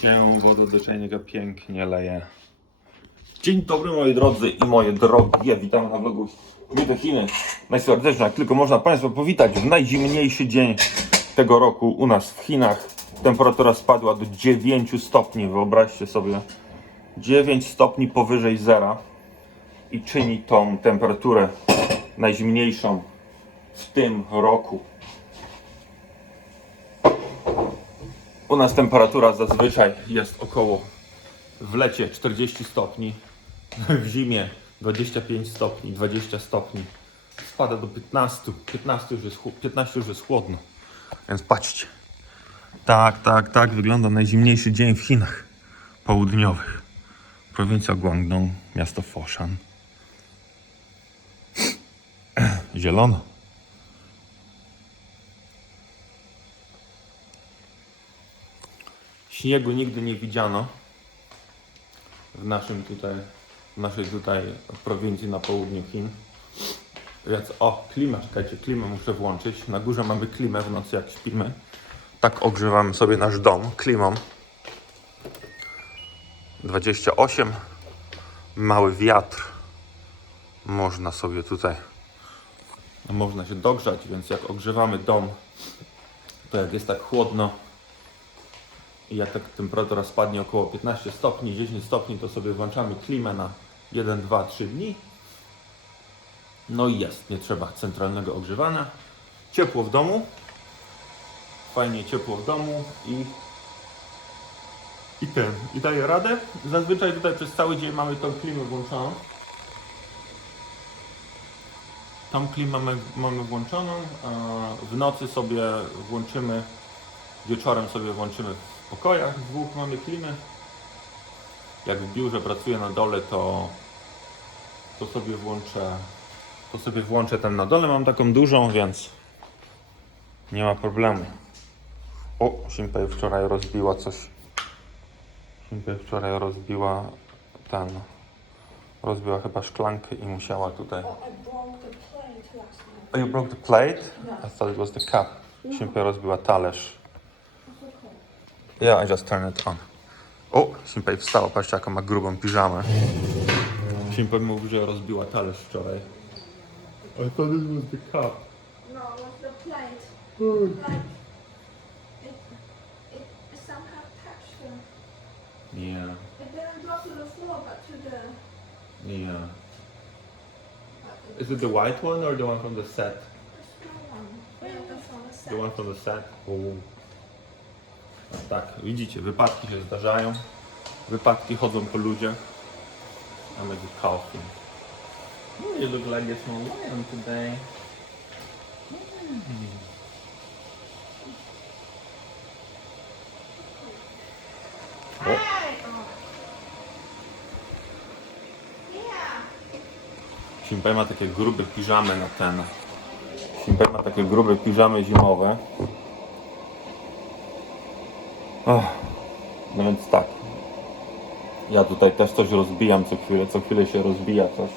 się woda do czajnika pięknie leje. Dzień dobry moi drodzy i moje drogie, witam na vlogu Gdy Chiny. Najserdeczniej jak tylko można Państwa powitać w najzimniejszy dzień tego roku u nas w Chinach. Temperatura spadła do 9 stopni, wyobraźcie sobie. 9 stopni powyżej zera i czyni tą temperaturę najzimniejszą w tym roku. U nas temperatura zazwyczaj jest około w lecie 40 stopni, w zimie 25 stopni, 20 stopni. Spada do 15. 15 już jest, chł- 15 już jest chłodno. Więc patrzcie. Tak, tak, tak wygląda najzimniejszy dzień w Chinach południowych. Prowincja Guangdong, miasto Foshan. Zielono. Śniegu nigdy nie widziano w naszym tutaj, w naszej tutaj prowincji na południu Chin. Więc o, klima, czekajcie, klimę muszę włączyć. Na górze mamy klimę w nocy jak śpimy. Tak ogrzewamy sobie nasz dom klimą. 28. Mały wiatr. Można sobie tutaj, można się dogrzać, więc jak ogrzewamy dom, to jak jest tak chłodno, i jak tak temperatura spadnie około 15 stopni, 10 stopni, to sobie włączamy klimę na 1, 2, 3 dni. No i jest, nie trzeba centralnego ogrzewania. Ciepło w domu. Fajnie ciepło w domu i i ten, i daje radę. Zazwyczaj tutaj przez cały dzień mamy tą klimę włączoną. Tą klimę mamy, włączoną, w nocy sobie włączymy Wieczorem sobie włączymy pokojach dwóch, mamy klimy. Jak w biurze pracuję na dole, to, to sobie włączę to sobie włączę ten na dole. Mam taką dużą, więc nie ma problemu. O, Simpej wczoraj rozbiła coś. Simpej wczoraj rozbiła ten. Rozbiła chyba szklankę i musiała tutaj. Oh. Oh, you broke the plate? I thought it was the cup. Simpej rozbiła talerz. Yeah, I just turned it on. O, Simpej wstała, patrzcie jaką ma grubą piżamę. Simpej mówi, że rozbiła talerz wczoraj. I thought it was the cup. No, it was the plate. Like, it, it, somehow touched the, Yeah, it didn't drop to the floor, but to the, yeah. Is it the white one or the one from the set? the small one. Yeah, that's on the The side. one from the set? Tak, widzicie, wypadki się zdarzają. Wypadki chodzą po ludziach. I'm a good coffee. Oh, you look like a small lion today. Yeah. Simpej ma takie grube piżamy na ten. Simpej ma takie grube piżamy zimowe. No więc tak. Ja tutaj też coś rozbijam co chwilę, co chwilę się rozbija coś.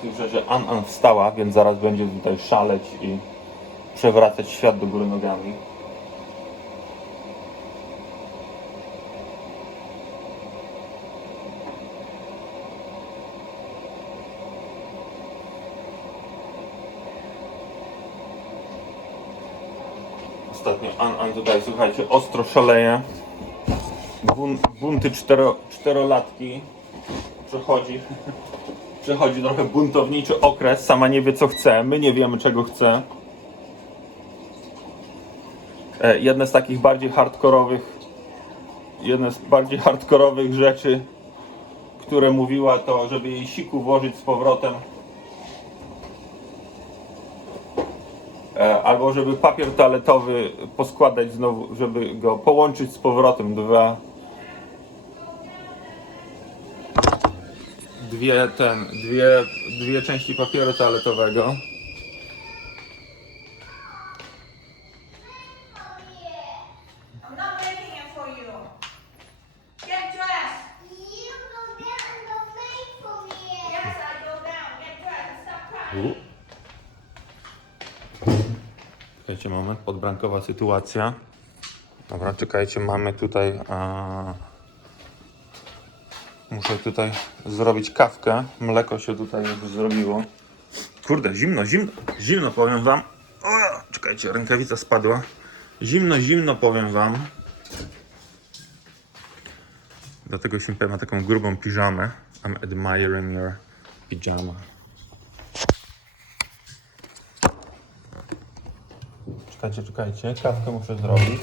Słyszę, że An An wstała, więc zaraz będzie tutaj szaleć i przewracać świat do góry nogami. Ostatnio An An tutaj, słuchajcie, ostro szaleje. Bun, bunty cztero, czterolatki przechodzi. Przechodzi trochę buntowniczy okres, sama nie wie co chce, my nie wiemy czego chce. E, jedne z takich bardziej hardkorowych jedne z bardziej hardkorowych rzeczy, które mówiła to, żeby jej siku włożyć z powrotem albo żeby papier toaletowy poskładać znowu, żeby go połączyć z powrotem. Dwa. Dwie ten, dwie, dwie części papieru toaletowego. I'm not making it for you. Get dressed. You go down and go make for me. Yes, I go down. Get dressed and stop crying. U. Podbrankowa sytuacja. Dobra, czekajcie, mamy tutaj. A... Muszę tutaj zrobić kawkę. Mleko się tutaj już zrobiło. Kurde, zimno, zimno, zimno powiem wam. O, czekajcie, rękawica spadła. Zimno, zimno powiem wam. Dlatego Simpe ma taką grubą piżamę. I'm admiring your pyjama. Czekajcie, czekajcie, kawkę muszę zrobić.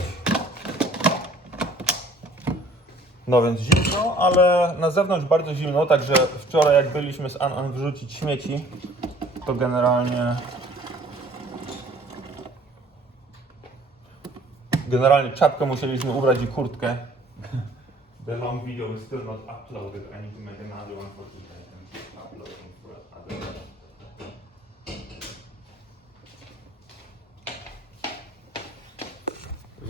No więc zimno, ale na zewnątrz bardzo zimno, także wczoraj jak byliśmy z An wrzucić śmieci, to generalnie generalnie czapkę musieliśmy ubrać i kurtkę. The long video is still not uploaded. I need to make another one for today and upload for other.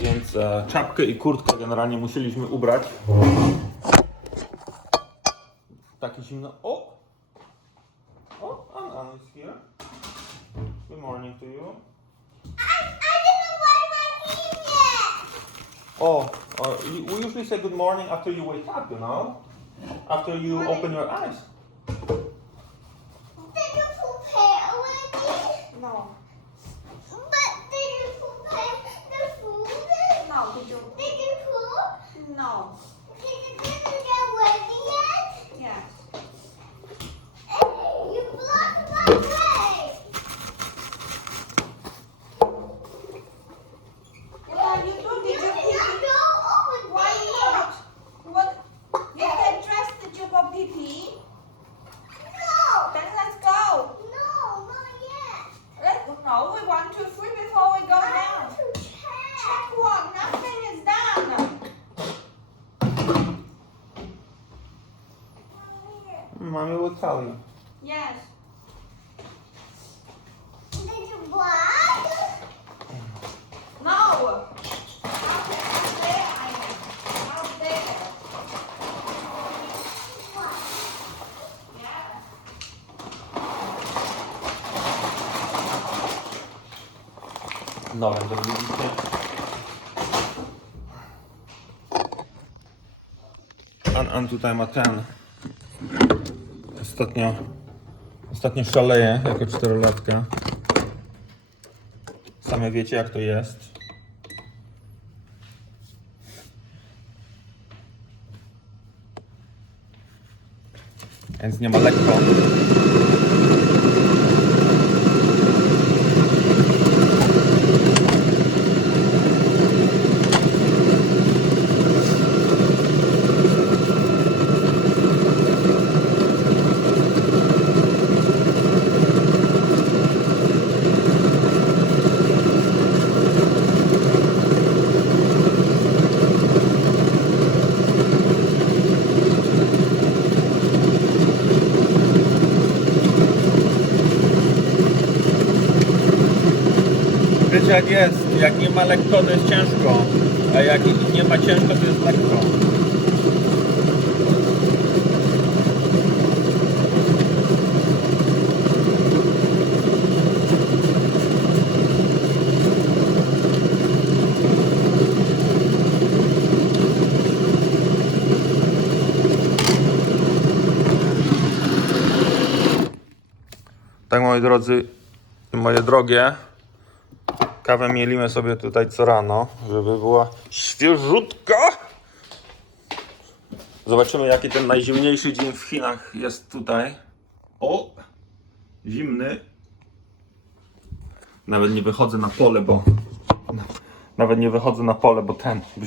Więc e, czapkę i kurtkę generalnie musieliśmy ubrać. Takie zimno. O! O, Anna Ann is here. Good morning to you. Oh, uh, we usually say good morning after you wake up, you know? After you open your eyes. Jak widzicie. An, An tutaj ma ten. Ostatnio. Ostatnio szaleje jako czterolatka. Same wiecie jak to jest. Więc nie ma lekko. Wiecie jak jest, jak nie ma lekko to jest ciężko, a jak nie ma ciężko to jest lekko. Tak moi drodzy moje drogie, Kawę mielimy sobie tutaj co rano, żeby była świeżutka. Zobaczymy, jaki ten najzimniejszy dzień w Chinach jest tutaj. O! Zimny. Nawet nie wychodzę na pole, bo. Nawet nie wychodzę na pole, bo ten, bo.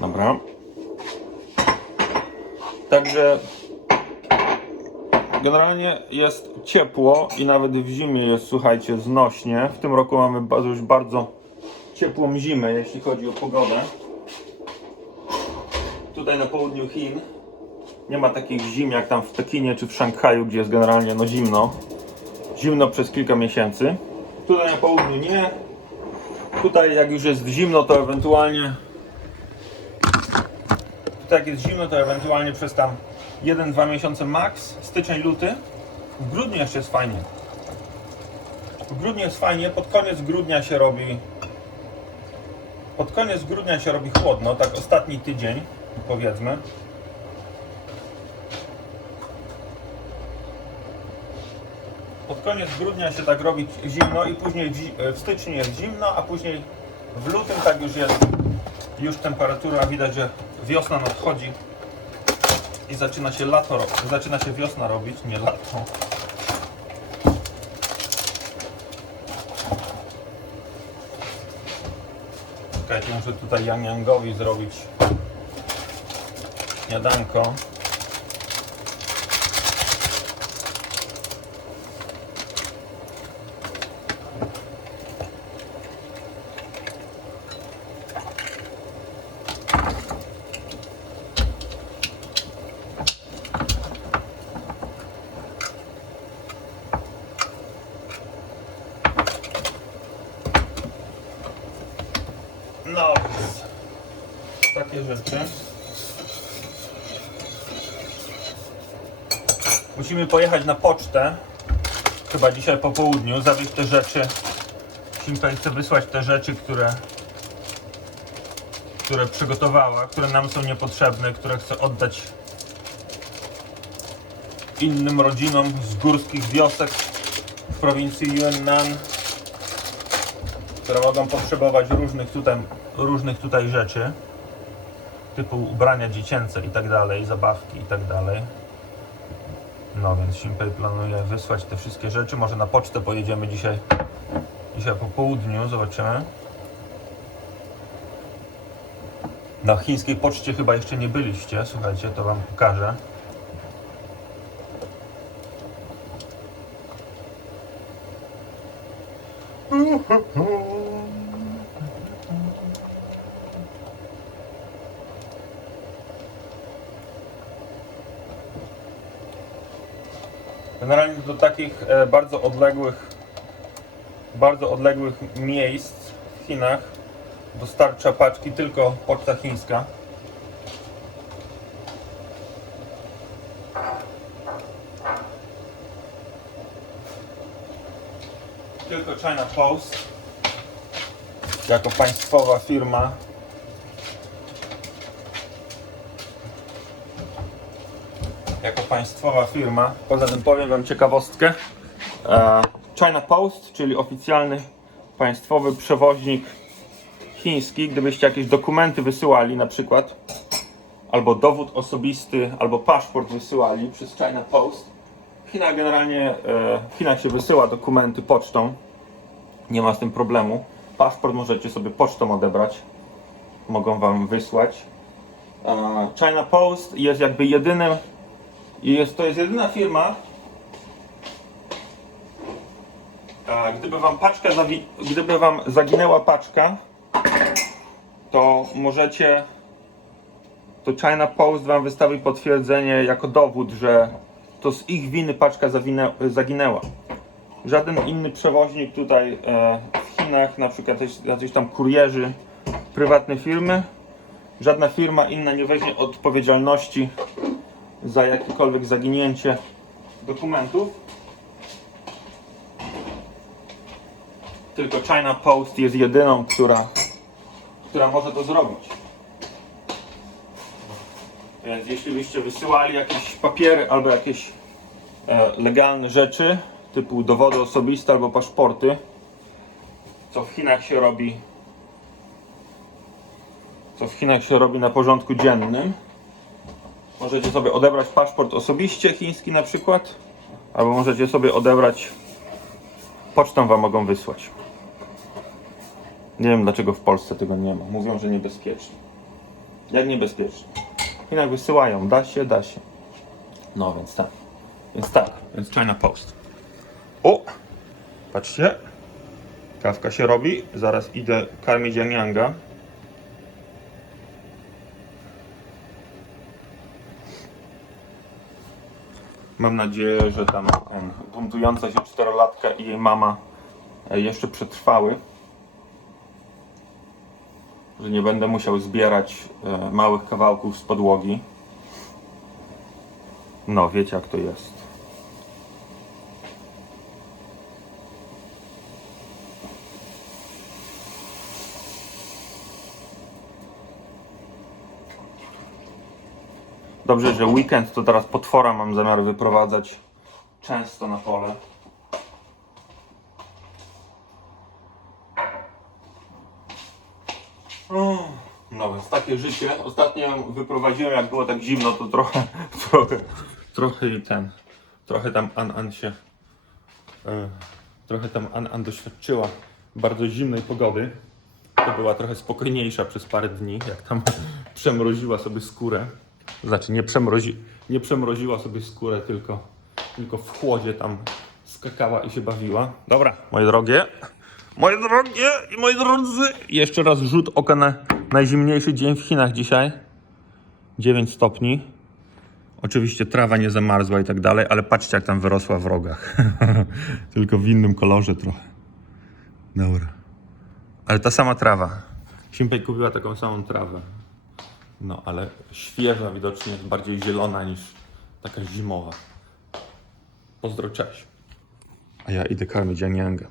Dobra. Także generalnie jest ciepło i nawet w zimie jest, słuchajcie, znośnie. W tym roku mamy już bardzo ciepłą zimę, jeśli chodzi o pogodę. Tutaj na południu Chin nie ma takich zim jak tam w Pekinie czy w Szanghaju, gdzie jest generalnie no zimno. zimno przez kilka miesięcy. Tutaj na południu nie. Tutaj jak już jest zimno, to ewentualnie tutaj jak jest zimno, to ewentualnie przez tam 1-2 miesiące max, styczeń, luty. W grudniu jeszcze jest fajnie. W grudniu jest fajnie, pod koniec grudnia się robi pod koniec grudnia się robi chłodno, tak ostatni tydzień powiedzmy. Pod koniec grudnia się tak robi zimno i później w, styczniu jest zimno, a później w lutym tak już jest już temperatura, widać, że wiosna nadchodzi i zaczyna się lato, zaczyna się wiosna robić, nie lato. Czekajcie, muszę tutaj Yang zrobić śniadanko. No więc takie rzeczy. Musimy pojechać na pocztę. Chyba dzisiaj po południu, zawieźć te rzeczy. Simpel chce wysłać te rzeczy, które które przygotowała, które nam są niepotrzebne, które chce oddać innym rodzinom z górskich wiosek w prowincji Yunnan które mogą potrzebować różnych tutaj, różnych tutaj rzeczy, typu ubrania dziecięce i tak dalej, zabawki i tak dalej. No więc Simpel planuje wysłać te wszystkie rzeczy. Może na pocztę pojedziemy dzisiaj, dzisiaj po południu, zobaczymy. Na chińskiej poczcie chyba jeszcze nie byliście, słuchajcie, to wam pokażę. Generalnie do takich e, bardzo odległych, bardzo odległych miejsc w Chinach dostarcza paczki tylko poczta chińska. Tylko China Post jako państwowa firma jako państwowa firma. Poza tym powiem Wam ciekawostkę. E, China Post, czyli oficjalny państwowy przewoźnik chiński, gdybyście jakieś dokumenty wysyłali na przykład, albo dowód osobisty, albo paszport wysyłali przez China Post. W Chinach generalnie, e, w Chinach się wysyła dokumenty pocztą, nie ma z tym problemu. Paszport możecie sobie pocztą odebrać, mogą Wam wysłać. E, China Post jest jakby jedynym i jest, to jest jedyna firma, gdyby wam paczka, gdyby wam zaginęła paczka, to możecie, to China Post wam wystawi potwierdzenie jako dowód, że to z ich winy paczka zawinę, zaginęła. Żaden inny przewoźnik tutaj e, w Chinach, na przykład jacyś tam kurierzy, prywatne firmy, żadna firma inna nie weźmie odpowiedzialności za jakiekolwiek zaginięcie dokumentów. Tylko China Post jest jedyną, która, która może to zrobić. Więc jeśli byście wysyłali jakieś papiery albo jakieś e, legalne rzeczy, typu dowody osobiste albo paszporty, co w Chinach się robi, co w Chinach się robi na porządku dziennym, Możecie sobie odebrać paszport osobiście chiński na przykład, albo możecie sobie odebrać pocztą wam mogą wysłać. Nie wiem dlaczego w Polsce tego nie ma. Mówią, że niebezpiecznie. Jak niebezpiecznie? Chinach wysyłają, da się, da się. No więc tak. Więc tak, więc China Post. O! Patrzcie. Kawka się robi. Zaraz idę karmić Yang Mam nadzieję, że tam ten, buntująca się czterolatka i jej mama e, jeszcze przetrwały. Że nie będę musiał zbierać e, małych kawałków z podłogi. No, wiecie jak to jest. Dobrze, że weekend to teraz potwora mam zamiar wyprowadzać często na pole. O, No więc takie życie. Ostatnio wyprowadziłem, jak było tak zimno, to trochę, trochę, trochę i ten, trochę tam An An się, e, trochę tam An An doświadczyła bardzo zimnej pogody. To była trochę spokojniejsza przez parę dni, jak tam przemroziła sobie skórę. Znaczy nie, przemrozi, nie przemroziła sobie skórę, tylko, tylko w chłodzie tam skakała i się bawiła. Dobra, moje drogie, moje drogie i moi drodzy, jeszcze raz rzut oka na najzimniejszy dzień w Chinach dzisiaj. 9 stopni. Oczywiście trawa nie zamarzła i tak dalej, ale patrzcie jak tam wyrosła w rogach. tylko w innym kolorze trochę. Dobra. Ale ta sama trawa. Simpej kupiła taką samą trawę. No, ale świeża widocznie jest bardziej zielona niż taka zimowa. Pozdro, cześć. A ja idę karmić Aniangę.